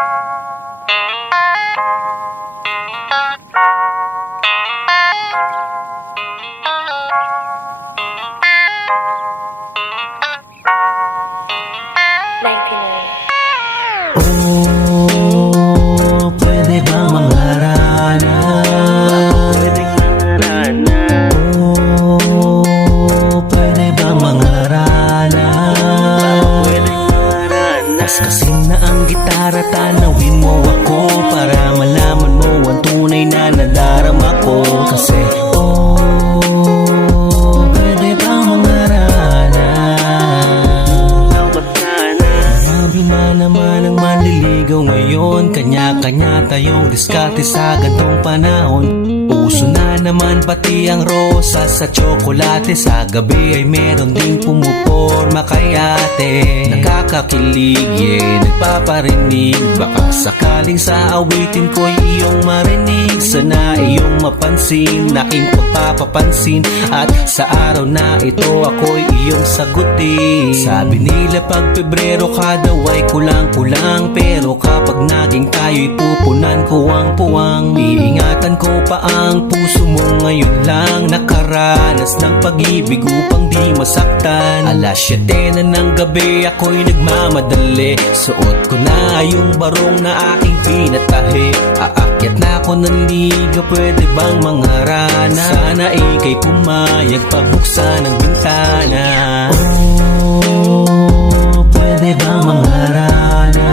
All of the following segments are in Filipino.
Oh, pwede bang mangarana? Oh, pwede bang mangarana? Kaskasin na ang gitara, tanawin mo ako para malaman mo ang tunay na nadarama ko. Kasi pwede bang mangarana? Grabe na naman ang manliligaw ngayon. Kanya-kanya tayong diskarte sa gantong panahon. Uso na naman pati ang rosa sa tsokolate. Sa gabi ay meron ding pumuporma kay ate. Nakakakilig, nagpaparinig. Baka sakaling sa awitin ko'y iyong marinig. Sana iyong mapansin, aking pagpapapansin. At sa araw na ito ako'y iyong sagutin. Sabi nila pag Pebrero kada ay kulang-kulang. Pero kapag naging tayo'y pupunan ko ang puwang. Iingatan ko pa ang puso mo ngayon lang. Nakaranas ng pag-ibig upang di masaktan. Alas 7 na ng gabi ako'y nagmamadali. Suot ko na yung barong na aking pinatahi. Aakyat na ako ng liga, pwede bang mangarana? Sana ika'y pumayag pagbuksan ng bintana. Oh, pwede bang mangarana?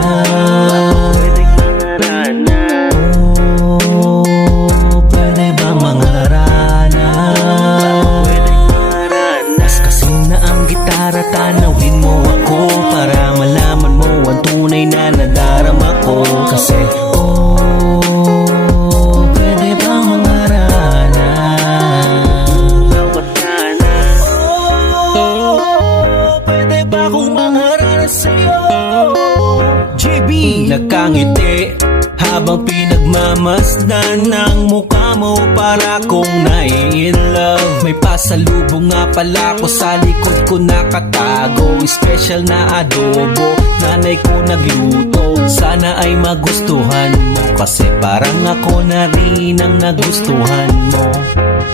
Oh, pwede bang mangarana? Kaskasin na ang gitara, tanawin mo ako para malaman mo ang tunay na nadarama ko. Kasi pwede bang mangarana? Pwede ba akong mangarana sa'yo? JB nagkangiti habang pinagmamasdan ng mukha mo, para kong nai-in-love. May pasalubong nga pala ko sa likod ko nakatago. Special na adobo, nanay ko nagluto. Sana ay magustuhan mo, kasi parang ako na rin ang nagustuhan mo.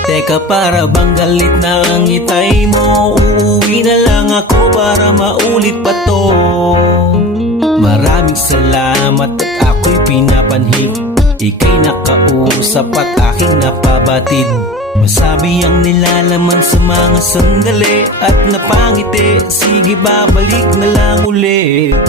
Teka, para bang galit na ang itay mo? Uuwi na lang ako para maulit pa to. Maraming salamat at ako'y pinapanhik. Ika'y nakausap at aking napabatid. Masabi ang nilalaman sa mga sandali at napangiti. Sige, babalik na lang ulit.